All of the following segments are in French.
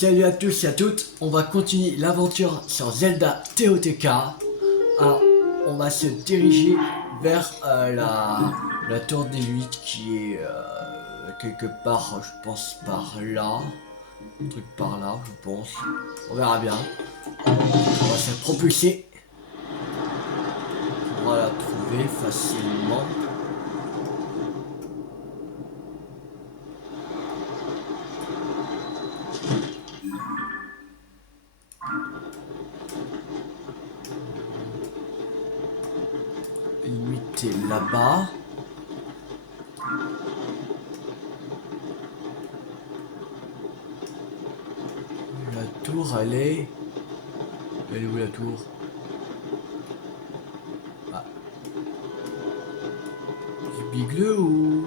Salut à tous et à toutes, on va continuer l'aventure sur Zelda TOTK. Alors, on va se diriger vers la tour des 8 qui est quelque part, je pense par là. Un truc par là, je pense. On verra bien. On va se propulser. On va la trouver facilement. Limite est là-bas. La tour, elle est... Elle est où la tour? Ah. Du bigleux ou...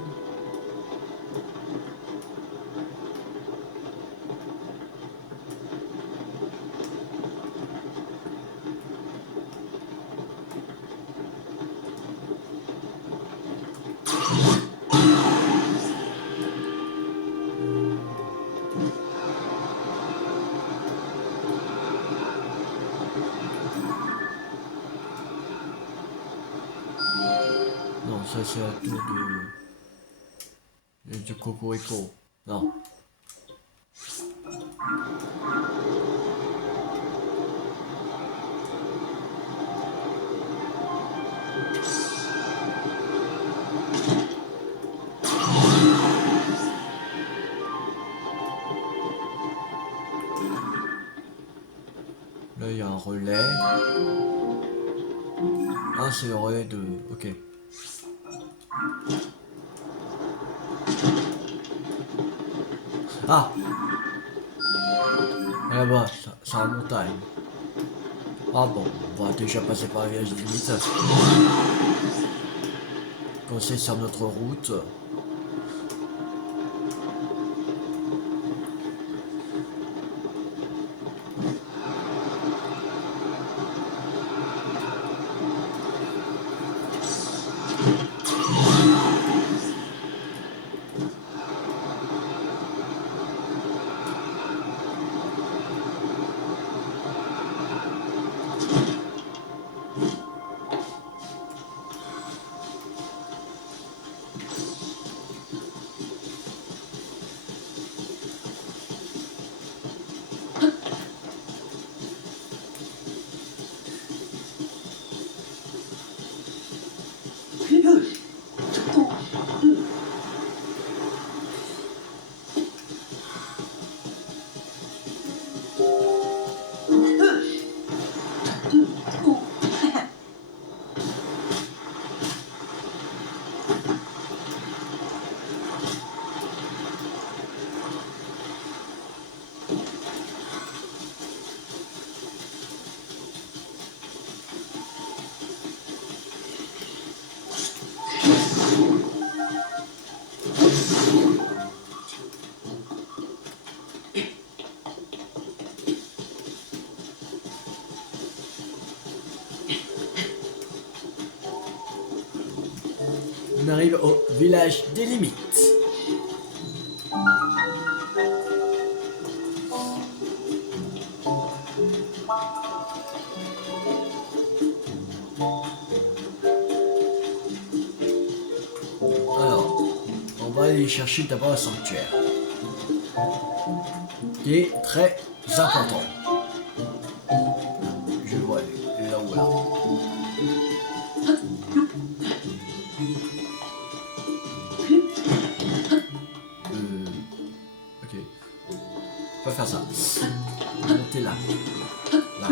Non, ça c'est la tour de Cocorico. Non. Là, il y a un relais. Ah, c'est le relais de... Ok. Ah! Là-bas, c'est en montagne. Ah bon, on va déjà passer par les villages limite. Quand c'est sur notre route. On arrive au village des limites. Alors, on va aller chercher d'abord le sanctuaire. Qui est très important. Je vois là ou là. Ok. On va faire ça. Monter là. Là.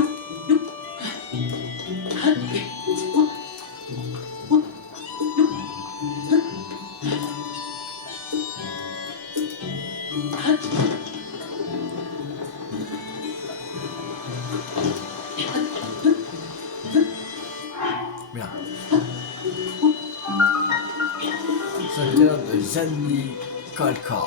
Bien. Secteur de Zanni Kalka.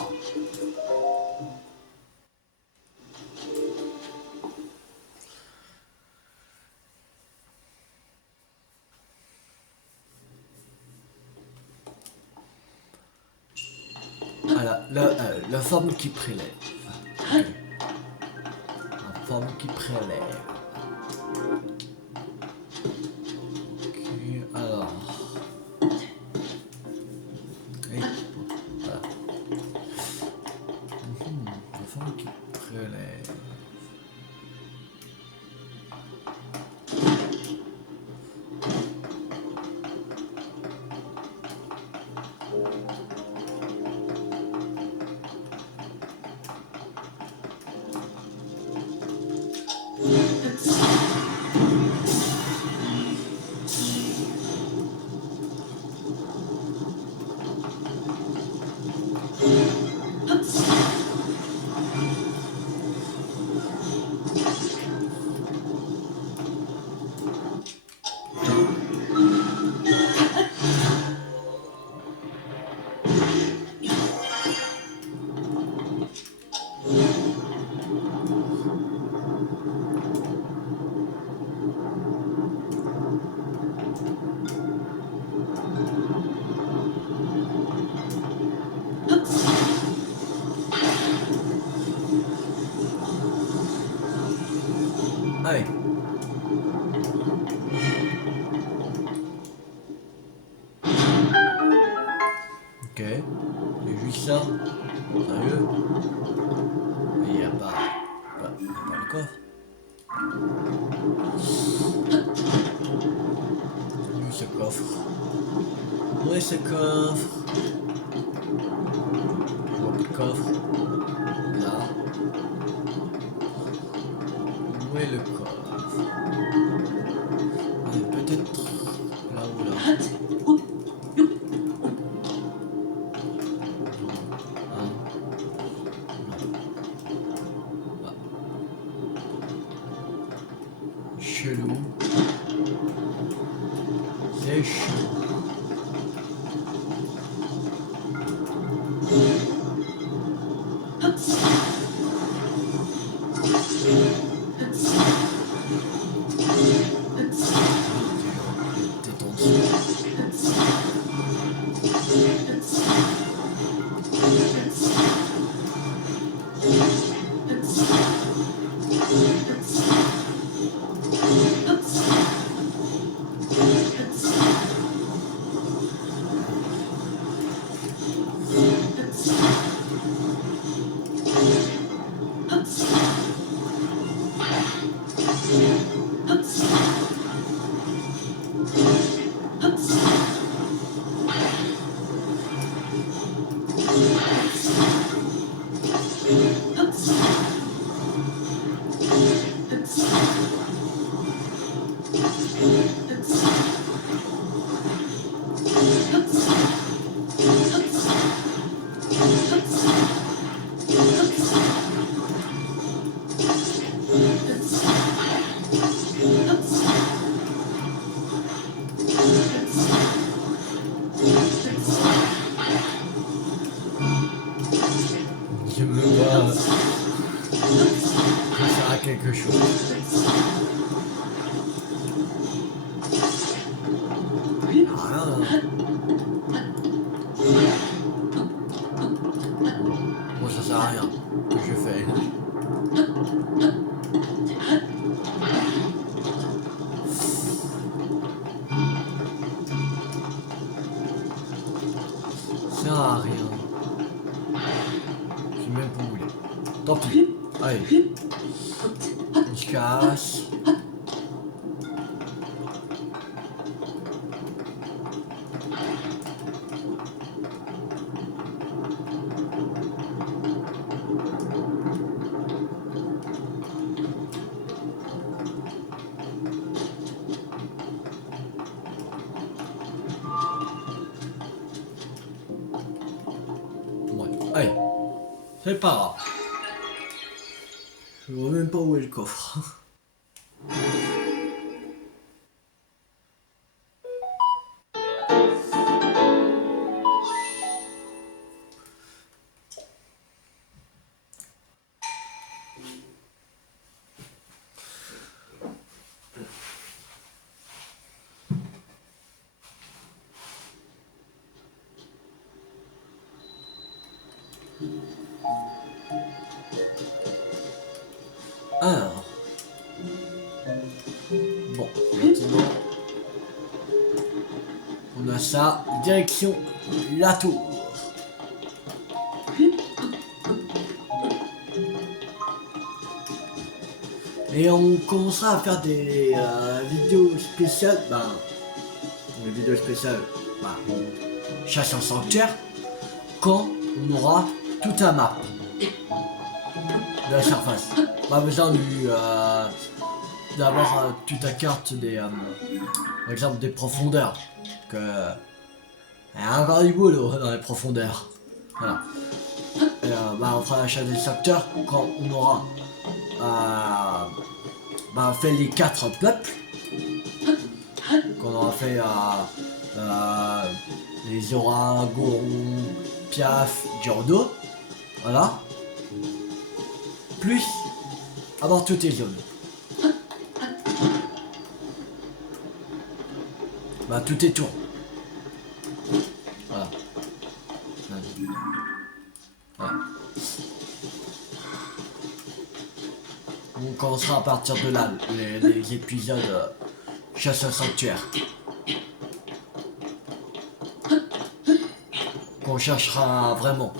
Voilà, la forme qui prélève. Okay. forme qui prélève. Ok, alors. Et, voilà. La forme qui prélève. Allez. Ok. Et juste ça. Sérieux? Il n'y a pas le coffre. Où est ce coffre? Où est ce coffre? Je vois plus de coffre. Là. Où est le coffre? Peut-être là ou là. Ah. Ah. Chelou. C'est chelou. Je me vois que ça a quelque chose. Ah. Bon, ça sert à rien que je fais. Ça sert à rien. Je sais même pas où il est. Tant pis. Allez. On se casse. Ouais. Allez. C'est pas grave. Je vois même pas où est le coffre. Alors. ça, direction la tour. Et on commencera à faire des vidéos spéciales, des vidéos spéciales, chasse en sanctuaire, quand on aura toute la map de la surface. Pas besoin d'avoir toute la carte des, par exemple des profondeurs, que il y a encore du boulot dans les profondeurs. Voilà. Et, on fera la chasse des sanctuaires quand on aura fait les 4 peuples, qu'on aura fait les Zora, Goron, Piaf, Giordo, voilà, plus avoir toutes les zones, toutes les tours, voilà. Voilà. On commencera à partir de là, les épisodes chasse au sanctuaire. Qu'on cherchera vraiment.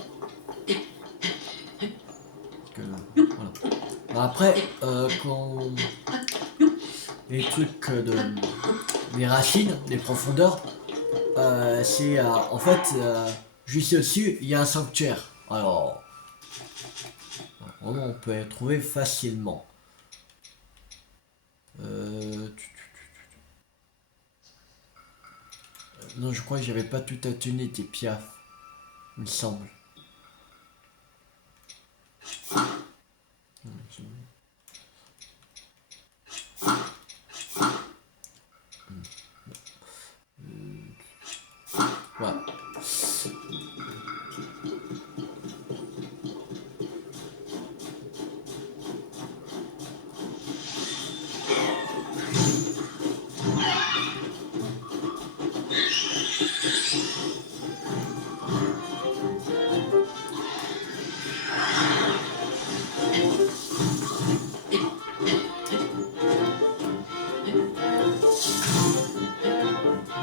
Voilà. Après, les trucs des racines, des profondeurs, c'est en fait juste au-dessus, il y a un sanctuaire. Alors, vraiment, on peut les trouver facilement. Non, je crois que j'avais pas tout à tenir des Piaf, il me semble. Voilà.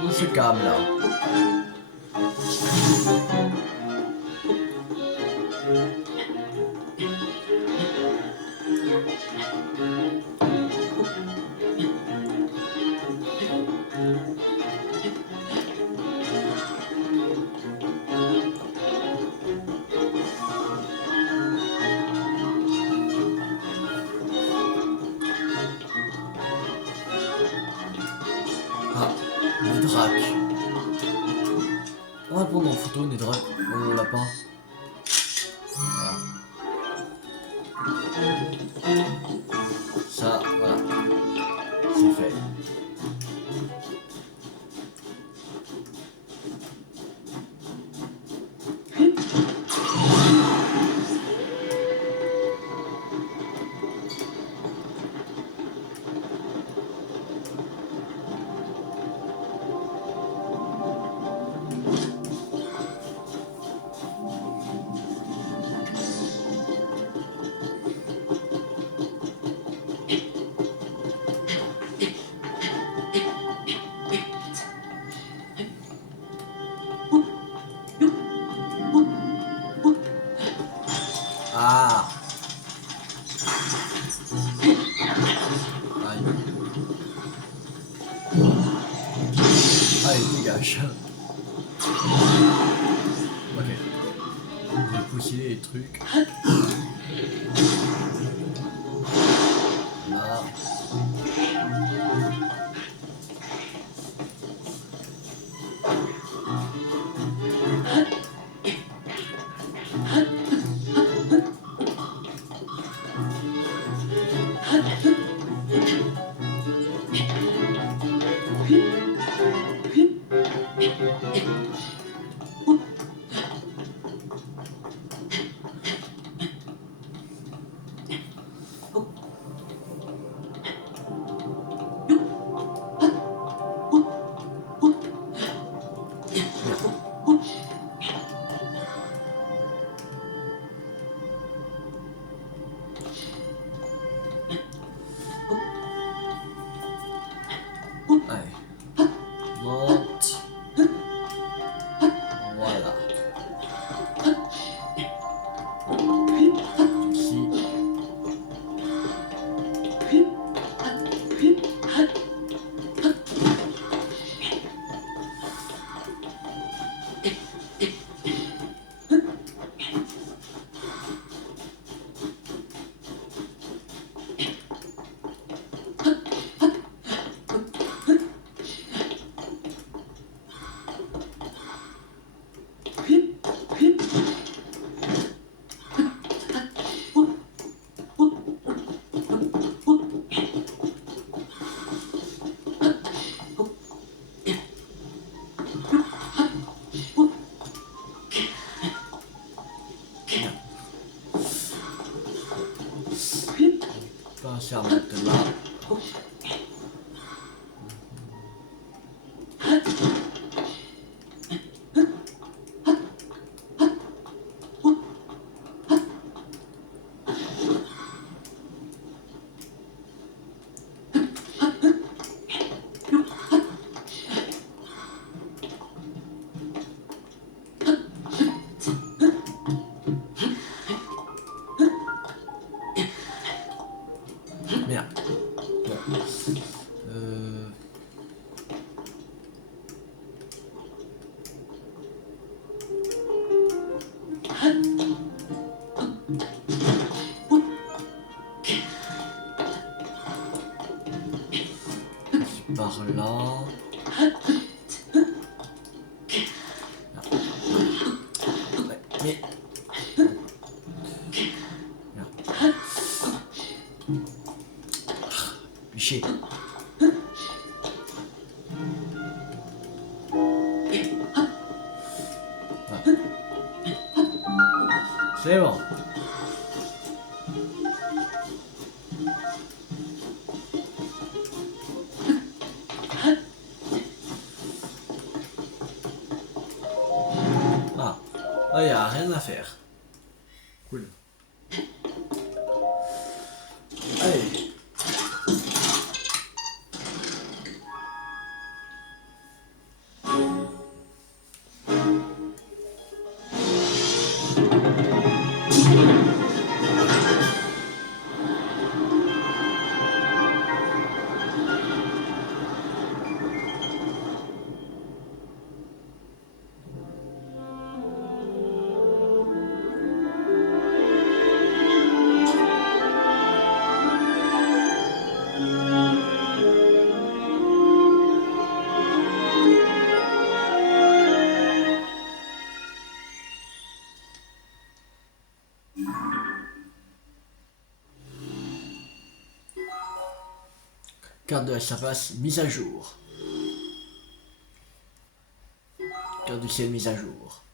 On se calme là. Nédrac. On va le prendre en photo, Nédrac. On l'a pas. Voilà. Ça, voilà. C'est fait. Ah. Aïe. Allez, dégage. Ok. Je vais pousser les trucs. Là. Allez. Monte. Ici. Passer maintenant. Merde. Bon. Par là. Ouais, mais. Piché. C'est bon. Ah, il n'y a rien à faire. Cool. Allez. Carte de la surface mise à jour. Carte du ciel mise à jour.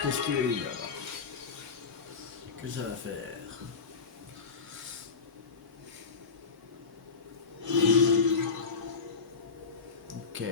Qu'est-ce qu'il y a là? Que ça va faire? Ok.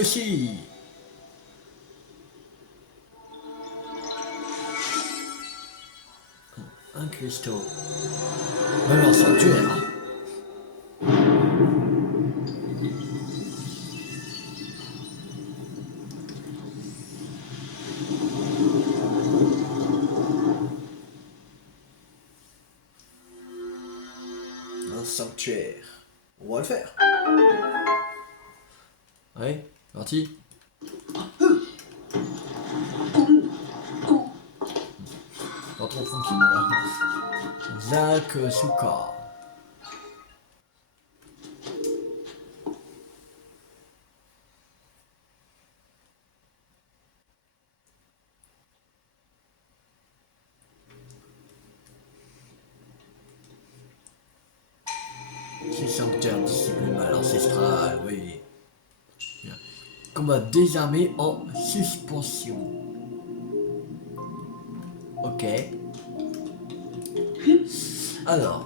réussi. Un cristaux. Même un sanctuaire. Un sanctuaire. On va le faire. Ouais, parti. Pas trop fonctionnel. Zach Souka. C'est sanctuaire discipline mal ancestrale, oui. Bien. Combat désarmé en suspension. Ok. Alors.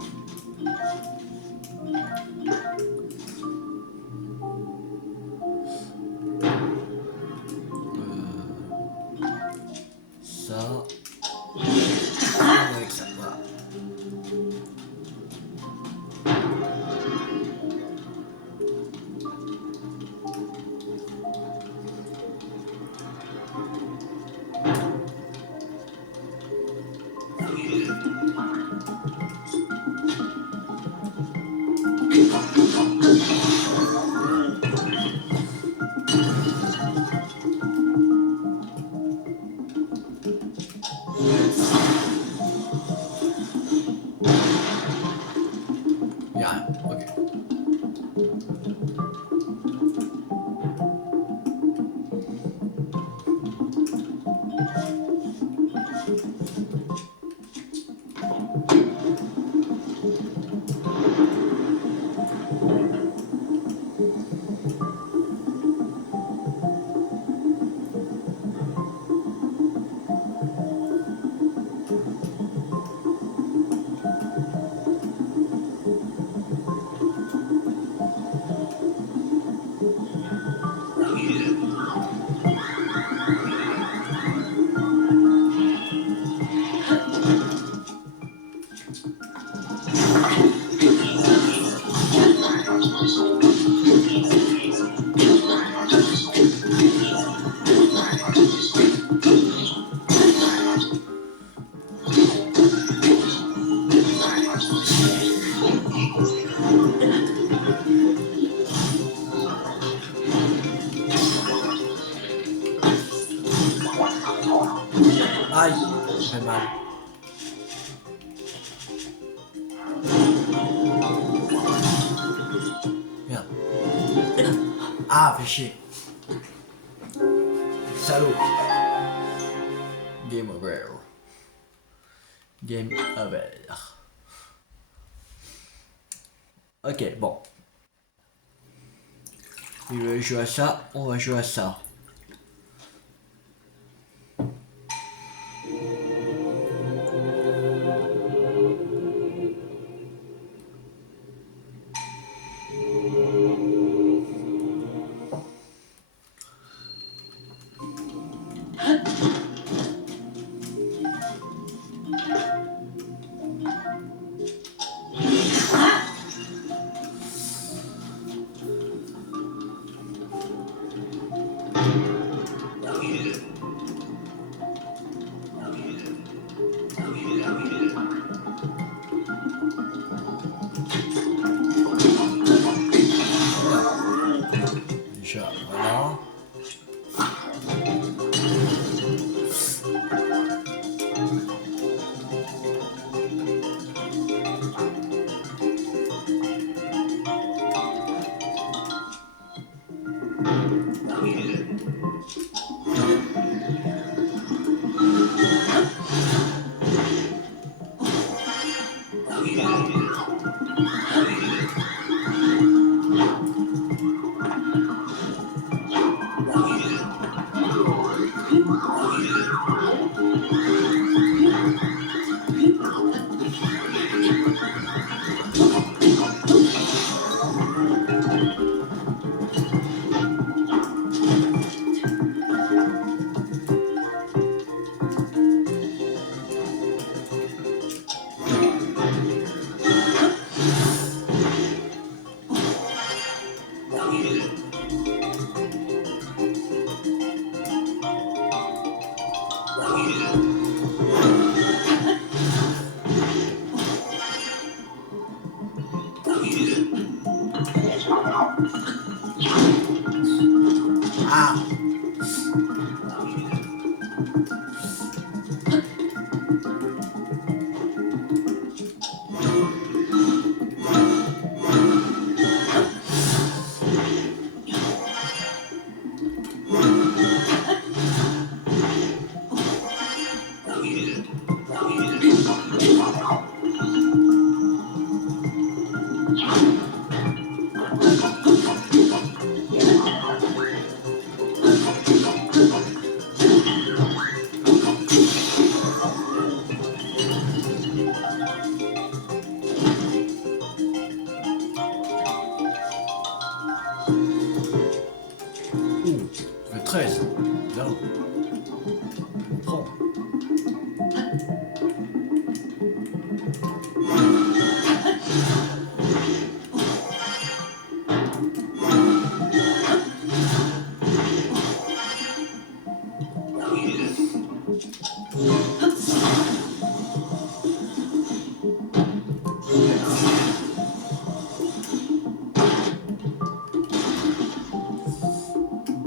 Ça. Avec ça, voilà. Y'a rien, ok. Aïe, ça fait mal. Merde. Ah, fait chier. Salaud. Game over. Game over. Ok, bon. Il veut jouer à ça, on va jouer à ça. Déjà, voilà. 13. Là. Prends.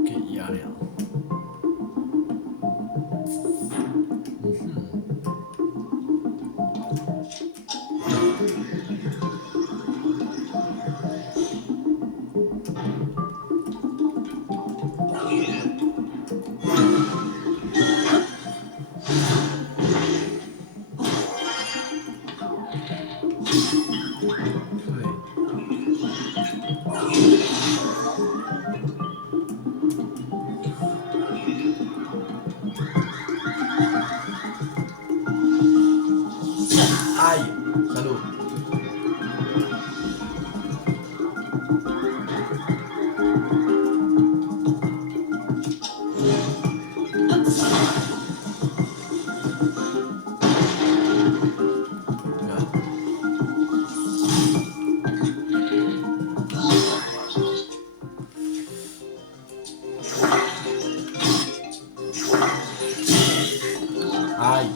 Ok, il n'y a rien. Ouais. Aïe, salaud. Là. Aïe.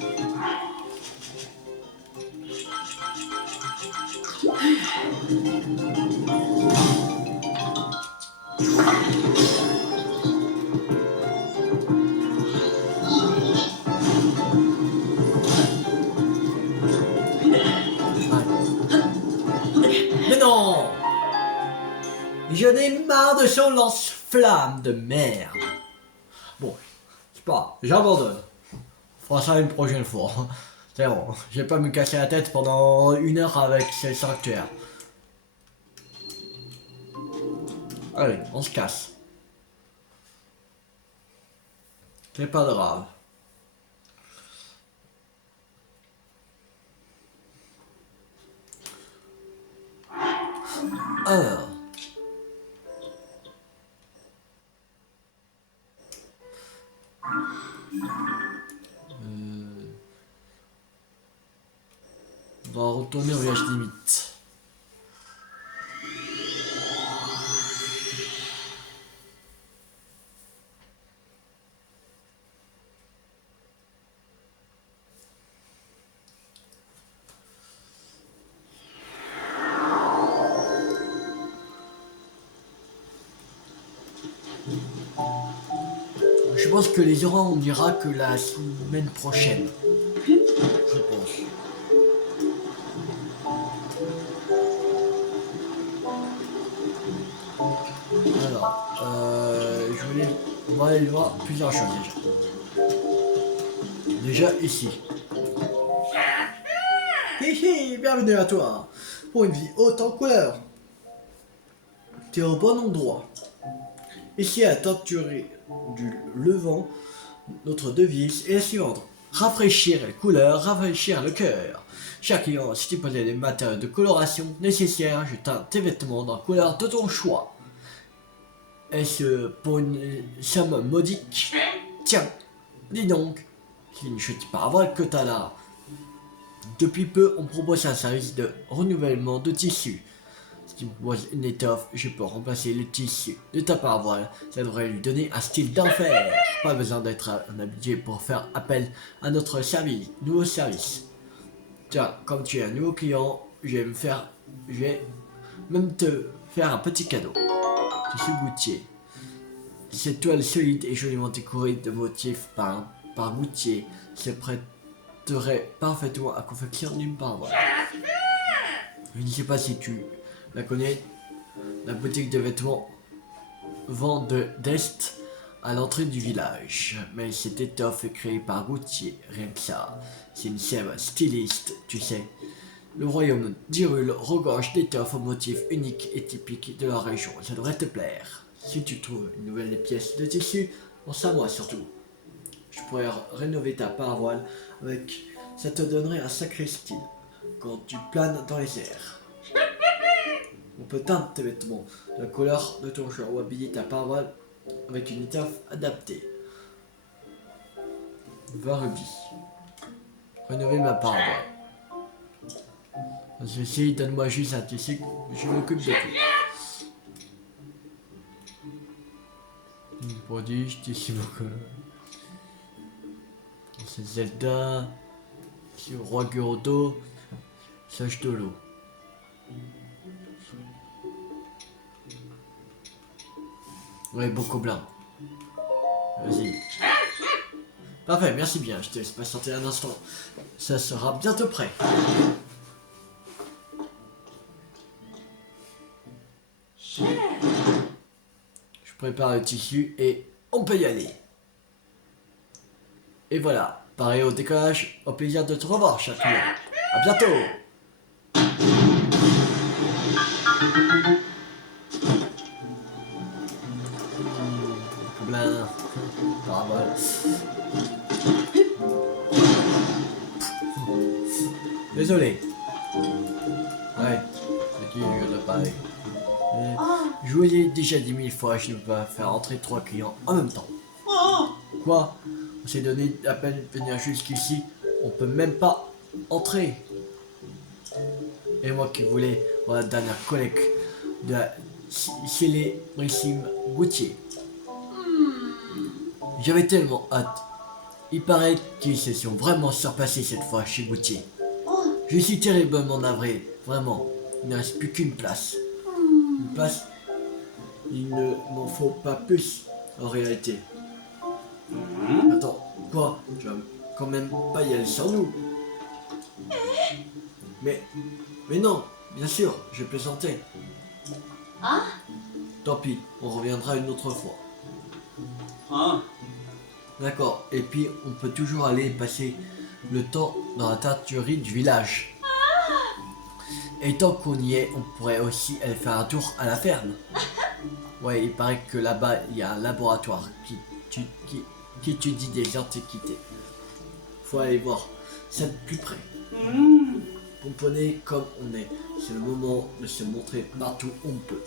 Mais non! J'en ai marre de son lance-flamme de merde. Bon, c'est pas, j'abandonne. On fera ça une prochaine fois. C'est bon, je vais pas me casser la tête pendant 1 heure avec ces sanctuaires. Allez, on se casse. C'est pas grave. Alors. On va retourner au village limite. Je pense que les aura on ira que la semaine prochaine. Je pense. Alors, on va aller voir plusieurs choses déjà. Déjà ici. Hihi, bienvenue à toi. Pour une vie haute en couleur. Tu es au bon endroit. Ici à Tenturé du Levant, notre devise est la suivante. Rafraîchir les couleurs, rafraîchir le cœur. Chaque client stipulait les matériaux de coloration nécessaires. Je teins tes vêtements dans la couleur de ton choix. Est-ce pour une somme modique? Tiens, dis donc, c'est une chute par voile que t'as là. Depuis peu, on propose un service de renouvellement de tissu. Si tu me proposes une étoffe, je peux remplacer le tissu de ta parvoile. Ça devrait lui donner un style d'enfer. Pas besoin d'être un habitué pour faire appel à notre service, nouveau service. Tiens, comme tu es un nouveau client, je vais même te faire un petit cadeau. Tissu Goutier. Cette toile solide et joliment décorée de motifs par Goutier se prêterait parfaitement à la confection d'une parvoile. Je ne sais pas si tu la connais, la boutique de vêtements vend d'est à l'entrée du village. Mais cette étoffe est créée par Goutier, rien que ça. C'est une sève styliste, tu sais. Le royaume d'Hyrule regorge d'étoffes aux motifs uniques et typiques de la région. Ça devrait te plaire. Si tu trouves une nouvelle pièce de tissu, pense à moi surtout. Je pourrais rénover ta parvoile avec... Ça te donnerait un sacré style quand tu planes dans les airs. On peut teindre tes vêtements de la couleur de ton choix ou habiller ta parvoile avec une étoffe adaptée. 20 rubis. Rénover ma paroi. Ceci, donne-moi juste un tissu, je m'occupe de tout. Prodige, tissu beaucoup. C'est Zelda. C'est Roi Gerudo. Sage de l'eau. Ouais, beaucoup blanc. Vas-y. Parfait, merci bien. Je te laisse patienter un instant. Ça sera bientôt prêt. Je prépare le tissu et on peut y aller. Et voilà, pareil au décollage. Au plaisir de te revoir, cher client. À bientôt. Blanc. Bravo. Désolé. Ouais, c'est qui je pareil. Je vous l'ai déjà dit 1000 fois, je ne peux pas faire entrer 3 clients en même temps. Quoi? On s'est donné la peine de venir jusqu'ici, on peut même pas entrer. Et moi qui voulais voir la dernière collecte de la célébrissime Gauthier. J'avais tellement hâte. Il paraît qu'ils se sont vraiment surpassés cette fois chez Gauthier. Je suis terriblement navré, vraiment. Il ne reste plus qu'une place. Une place, il ne m'en faut pas plus en réalité. Attends, quoi? Tu vas quand même pas y aller sans nous? Mais non, bien sûr, je plaisantais. Ah? Tant pis, on reviendra une autre fois. Ah, D'accord, et puis on peut toujours aller passer le temps dans la teinturerie du village. Et tant qu'on y est, on pourrait aussi aller faire un tour à la ferme. Ouais, il paraît que là-bas, il y a un laboratoire qui étudie des antiquités. Faut aller voir ça de plus près. Pomponner comme on est, c'est le moment de se montrer partout où on peut.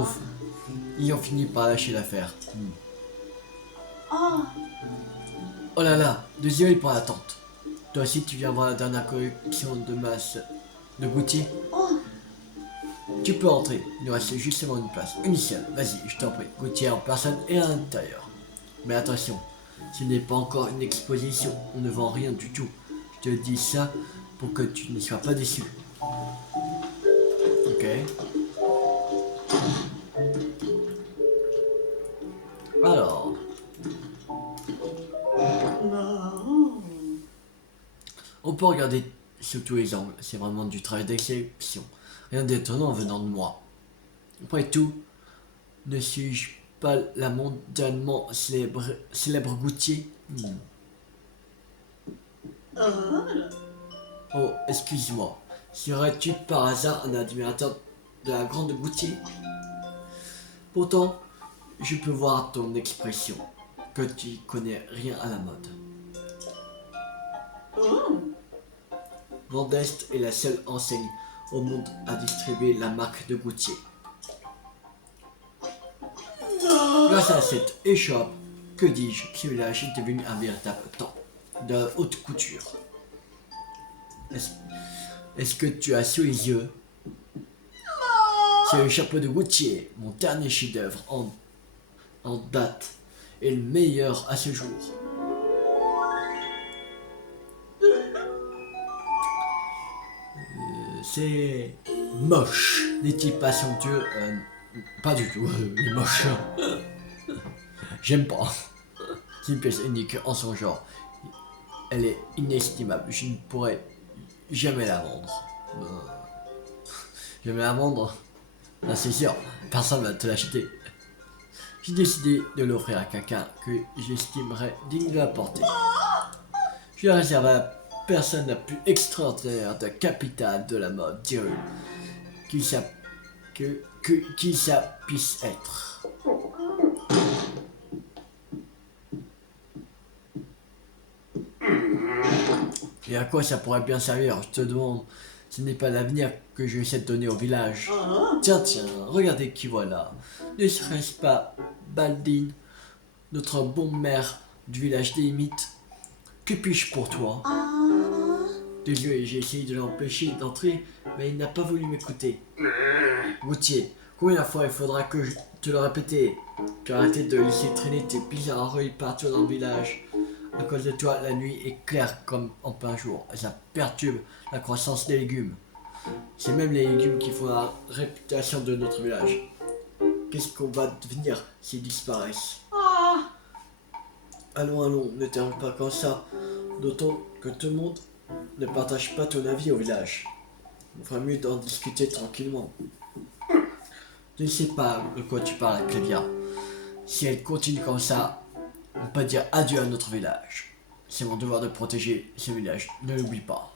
Ouf, ils ont fini par lâcher l'affaire. Oh là là, désolé pour l'attente. Toi aussi tu viens voir la dernière collection de masse de Gauthier. Tu peux entrer, il nous reste justement une place. Une seule, vas-y, je t'en prie. Gauthier en personne et à l'intérieur. Mais attention, ce n'est pas encore une exposition, on ne vend rien du tout. Je te dis ça pour que tu ne sois pas déçu. Ok. Alors. On peut regarder sous tous les angles, c'est vraiment du travail d'exception. Rien d'étonnant venant de moi. Après tout, ne suis-je pas la mondialement célèbre Gauthier? Oh, excuse-moi. Serais-tu par hasard un admirateur de la grande Gauthier? Pourtant, je peux voir ton expression que tu connais rien à la mode. Vendeste est la seule enseigne au monde à distribuer la marque de Gauthier. Grâce à cette échoppe, que dis-je, ce village est devenu un véritable temple de haute couture. Est-ce que tu as sous les yeux? C'est le chapeau de Gauthier, mon dernier chef-d'œuvre en date et le meilleur à ce jour. C'est moche, n'est-il pas somptueux? Pas du tout, il est moche. J'aime pas. C'est une pièce unique en son genre. Elle est inestimable, je ne pourrais jamais la vendre. Jamais la vendre? Ah, c'est sûr, personne va te l'acheter. J'ai décidé de l'offrir à quelqu'un que j'estimerais digne de la porter. Je la réserve à la personne la plus extraordinaire de la capitale de la mode, dieu, qui ça puisse être. Et à quoi ça pourrait bien servir? Je te demande Ce n'est pas l'avenir que je essaie de donner au village. Tiens, regardez qui voilà. Ne serait-ce pas Baldin, notre bon maire du village des limites? Que puis-je pour toi? Désolé, j'ai essayé de l'empêcher d'entrer, mais il n'a pas voulu m'écouter. Routier, combien de fois il faudra que je te le répète? Tu as arrêté de laisser traîner tes bizarreries partout dans le village. À cause de toi, la nuit est claire comme en plein jour, et ça perturbe la croissance des légumes. C'est même les légumes qui font la réputation de notre village. Qu'est-ce qu'on va devenir s'ils disparaissent? Allons, ne termine pas comme ça. D'autant que tout le monde ne partage pas ton avis au village. Il ferait mieux d'en discuter tranquillement. Je ne sais pas de quoi tu parles, Clévia. Si elle continue comme ça, on peut dire adieu à notre village. C'est mon devoir de protéger ce village, ne l'oublie pas.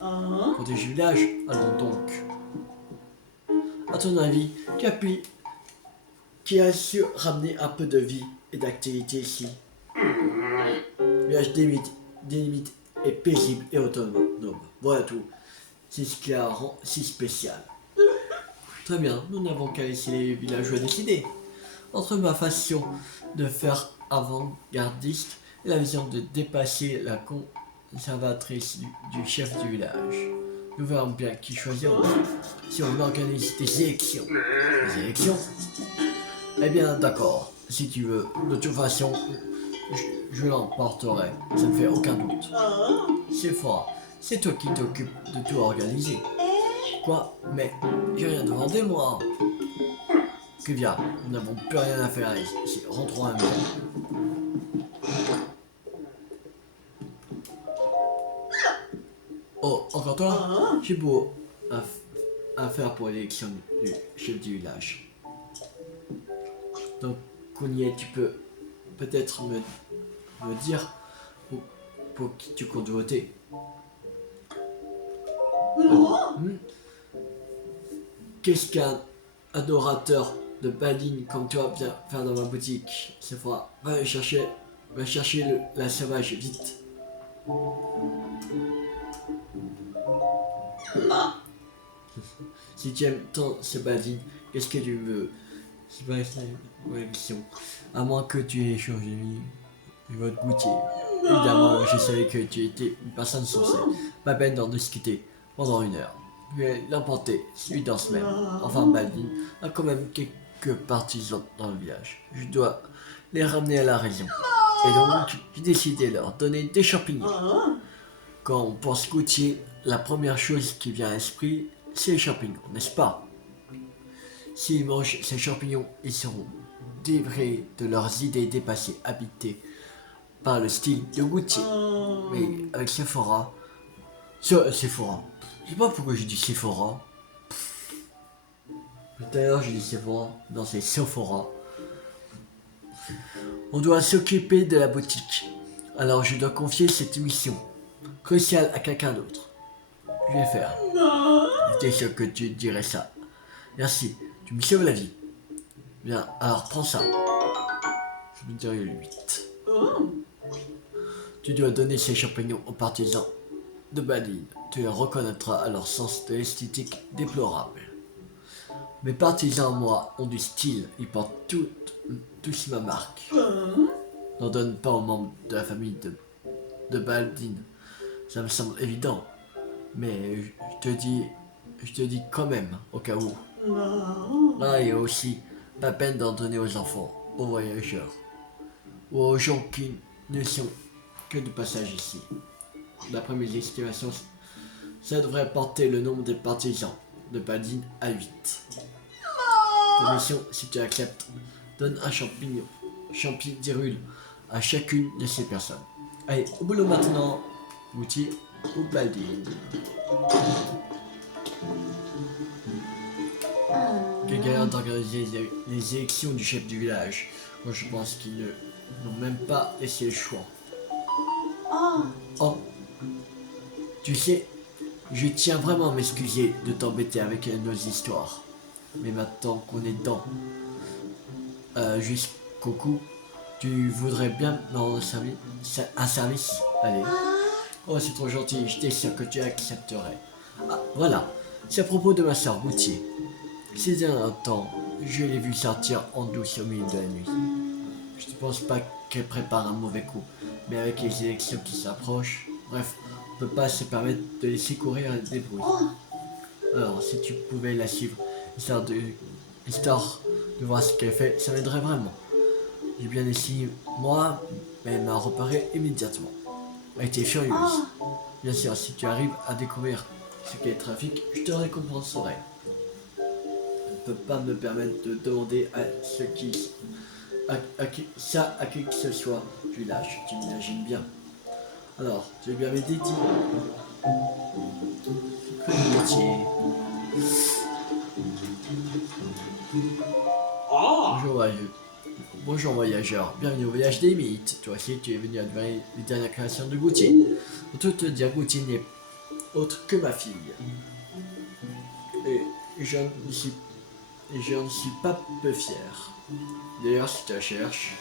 Protéger le village? Allons donc. À ton avis, qui a su ramener un peu de vie et d'activité ici? Le village des limites est paisible et autonome. Voilà tout. C'est ce qui la rend si spéciale. Très bien, nous n'avons qu'à laisser les villageois décider. Entre ma façon de faire avant-gardiste et la vision de dépasser la conservatrice du chef du village, nous verrons bien qui choisiront. Si on organise des élections. Des élections? Eh bien, d'accord, si tu veux. De toute façon, je l'emporterai, ça ne fait aucun doute. C'est fort, c'est toi qui t'occupes de tout organiser. Quoi? Mais j'ai rien demandé, moi. Que bien, nous n'avons plus rien à faire ici. Rentrons à la maison. Oh, encore toi? J'ai beau à faire pour l'élection du chef du village. Donc, Kounier, tu peux peut-être me dire pour qui tu comptes voter. Qu'est-ce qu'un adorateur de Baldin comme toi vient faire dans ma boutique? C'est froid. Va chercher la sauvage vite. Si tu aimes tant ce Baldin, qu'est-ce que tu veux? C'est pas une question. À moins que tu aies changé votre goûter. Évidemment, je savais que tu étais une personne sensée. Pas peine d'en discuter pendant 1 heure. Je vais l'emporter, celui dans ce même. Enfin, Baldin a quand même quelques partisans dans le village. Je dois les ramener à la raison. Et donc, j'ai décidé de leur donner des champignons. Quand on pense goûter, la première chose qui vient à l'esprit, c'est les champignons, n'est-ce pas? S'ils mangent ces champignons, ils seront dévrés de leurs idées dépassées, habitées par le style de goûter. Mais avec Sephora, Sephora, je sais pas pourquoi j'ai dit Sephora. Tout à l'heure j'ai dit Sephora, non c'est Sephora. On doit s'occuper de la boutique. Alors je dois confier cette mission cruciale à quelqu'un d'autre. Je vais faire. J'étais sûr que tu dirais ça. Merci, tu me sauves la vie. Bien, alors prends ça. Je me dirais le 8. Tu dois donner ces champignons aux partisans de Baldin. Tu les reconnaîtras à leur sens de l'esthétique déplorable. Mes partisans, moi, ont du style. Ils portent tous ma marque. N'en donne pas aux membres de la famille de Baldin. Ça me semble évident. Mais je te dis quand même, au cas où. Là, et aussi, pas peine d'en donner aux enfants, aux voyageurs, ou aux gens qui ne sont que de passage ici. D'après mes estimations, ça devrait porter le nombre de partisans de Baldin à 8. Ta mission, si tu acceptes, donne un champignon à chacune de ces personnes. Allez, au boulot maintenant, Outil ou Baldin. Quelle galère d'organiser les élections du chef du village. Moi je pense qu'ils n'ont même pas laissé le choix. Oh, tu sais, je tiens vraiment à m'excuser de t'embêter avec nos histoires. Mais maintenant qu'on est dedans, jusqu'au cou, tu voudrais bien me rendre un service? Allez. Oh, c'est trop gentil, j'étais sûr que tu accepterais. Ah, voilà. C'est à propos de ma sœur Gauthier. Ces derniers temps, je l'ai vue sortir en douce au milieu de la nuit. Je ne pense pas qu'elle prépare un mauvais coup, mais avec les élections qui s'approchent, bref, on ne peut pas se permettre de laisser courir des bruits. Alors, si tu pouvais la suivre, histoire de voir ce qu'elle fait, ça m'aiderait vraiment. J'ai bien essayé, moi, mais elle m'a reparé immédiatement. Elle était furieuse. Bien sûr, si tu arrives à découvrir ce qu'est le trafic, je te récompenserai. Je ne peux pas me permettre de demander à qui que ce soit du lâche, tu m'imagines bien. Alors, tu veux bien m'aider, dis. Que de métier. Bonjour voyageur, bienvenue au voyage des mythes. Toi aussi, tu es venu admirer les dernières créations de Gauthier. Pour tout te dire, Gauthier n'est autre que ma fille. Et je ne suis pas peu fier. D'ailleurs, si tu la cherches,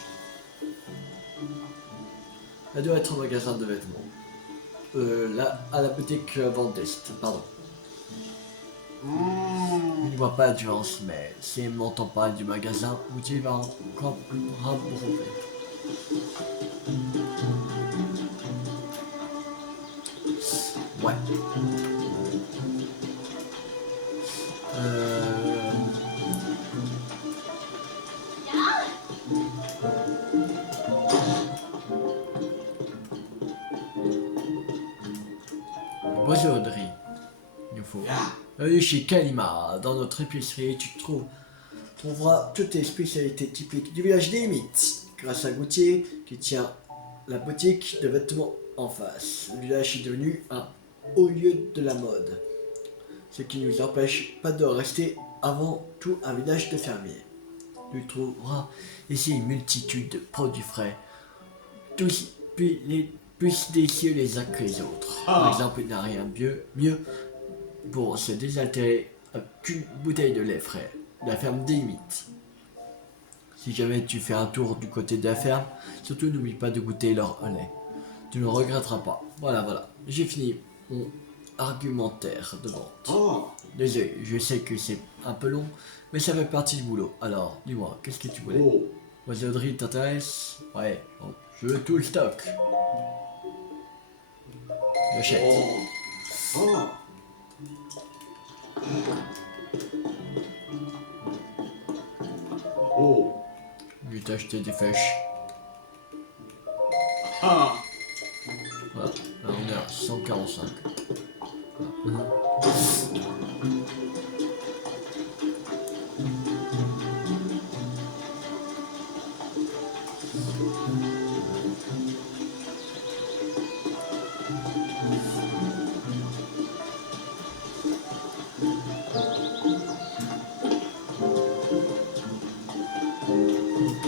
elle doit être au magasin de vêtements. Là, à la boutique Vendeste, pardon. Je ne vois pas la différence, mais si elle m'entend parler du magasin, Gauthier va encore rembourser. Ouais. Bonjour Audrey. Il nous faut. Chez Kalima, dans notre épicerie, tu trouveras toutes les spécialités typiques du village des mythes. Grâce à Gauthier, qui tient la boutique de vêtements en face. Le village est devenu un haut lieu de la mode. Ce qui ne nous empêche pas de rester avant tout un village de fermiers. Tu trouveras ici une multitude de produits frais, tous plus délicieux les uns que les autres. Par exemple, il n'y a rien mieux pour se désaltérer qu'une bouteille de lait frais, de la ferme des mythes. Si jamais tu fais un tour du côté de la ferme, surtout n'oublie pas de goûter leur lait. Tu ne regretteras pas. Voilà, j'ai fini mon argumentaire de vente. Désolé, je sais que c'est un peu long, mais ça fait partie du boulot. Alors, dis-moi, qu'est-ce que tu voulais? Oisellerie t'intéresse? Ouais, donc, je veux tout le stock. J'achète. Je vais t'acheter des fèches. Voilà, là on est à 145. Voilà.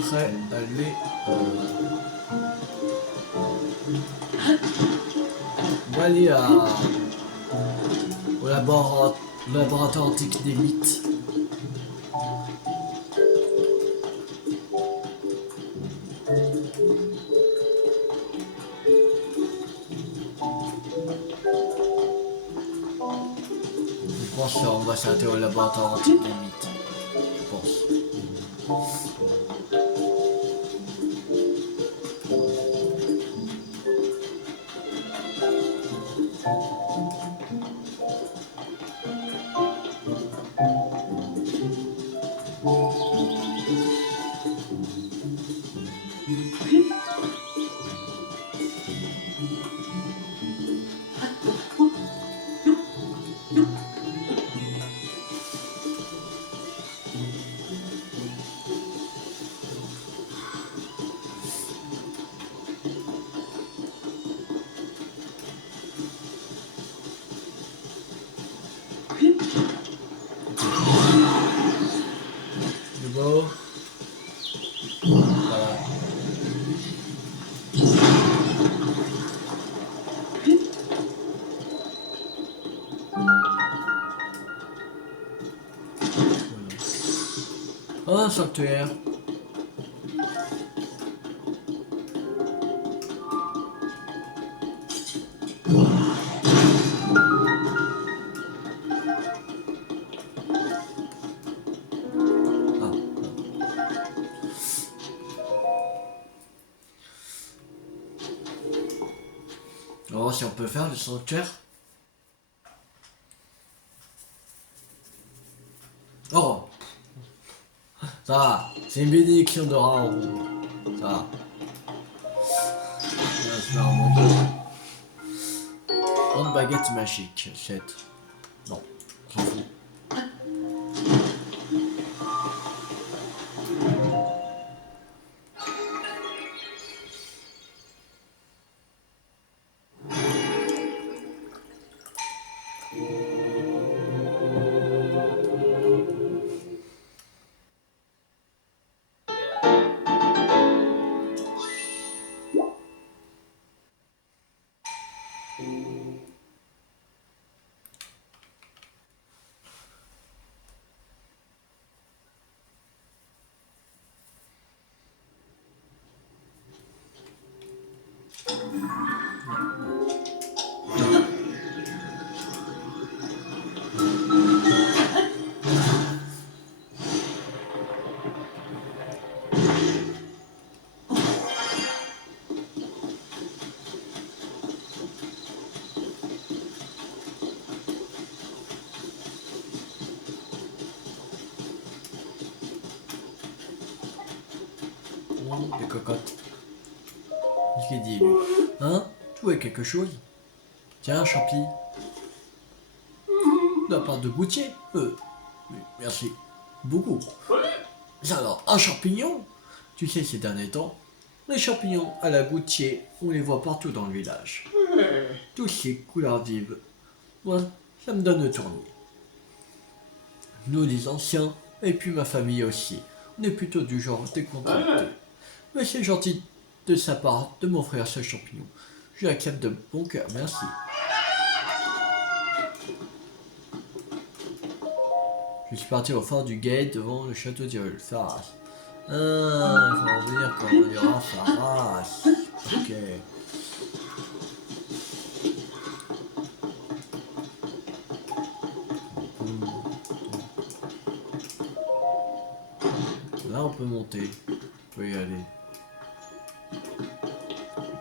Prêt à aller on va aller au laboratoire antique des mythes. Je pense qu'on va s'arrêter au laboratoire antique des mythes. Je pense. De beau. Voilà. Oh, un sanctuaire. si on peut faire le sanctuaire. Oh, ça va, c'est une bénédiction de rat en haut. Ça va. Là, je vais remonter. Une baguette magique, 7. Non, j'en fous. Des cocottes. Qu'est-ce qu'il dit lui? Hein? Tu vois quelque chose? Tiens, champi. De la part de Goutier? Oui, merci. Beaucoup. Alors, un champignon? Tu sais, ces derniers temps, les champignons à la Goutier, on les voit partout dans le village. Tous ces couleurs vives. Moi, ça me donne le tournis. Nous, les anciens, et puis ma famille aussi, on est plutôt du genre décontracté. Mais c'est gentil de sa part de m'offrir ce champignon. Je l'accepte de bon cœur, merci. Je suis parti au fort du Gate devant le château d'Irulfas. Ah, il faut revenir quand il y aura Faras. Ok. Là, on peut monter. On peut y aller.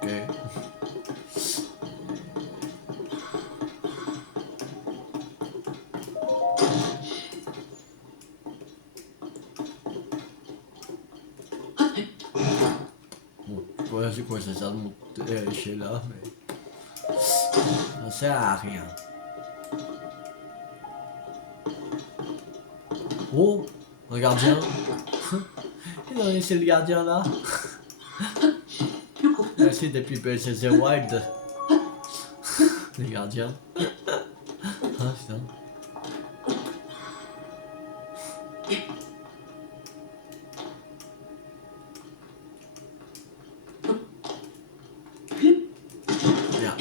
Ok. Bon, voilà c'est quoi ça sert de monter à l'échelle là, mais ça sert à rien. Oh, un gardien. Il a laissé le gardien là. Merci depuis PSS Wild. Les gardiens. Ah putain. Bien.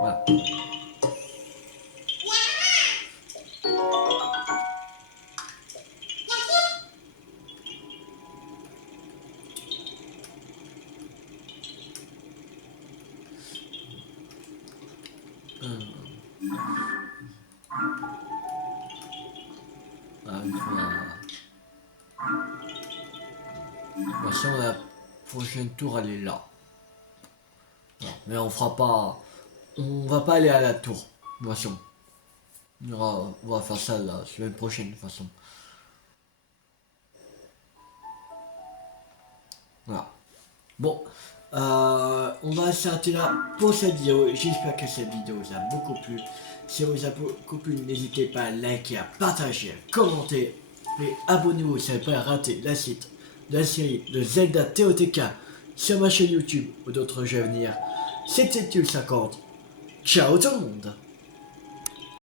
Voilà. Ah, il faut de toute façon, la prochaine tour, elle est là. Non, mais on fera pas... On va pas aller à la tour. De toute façon. On va faire ça la semaine prochaine, de toute façon. Voilà. Bon. On va s'arrêter là pour cette vidéo. J'espère que cette vidéo vous a beaucoup plu. Si elle vous a beaucoup plu, n'hésitez pas à liker, à partager, à commenter. Et abonnez-vous si vous n'avez pas raté la suite de la série de Zelda TOTK sur ma chaîne YouTube ou d'autres jeux à venir. C'était Tulle50. Ciao tout le monde!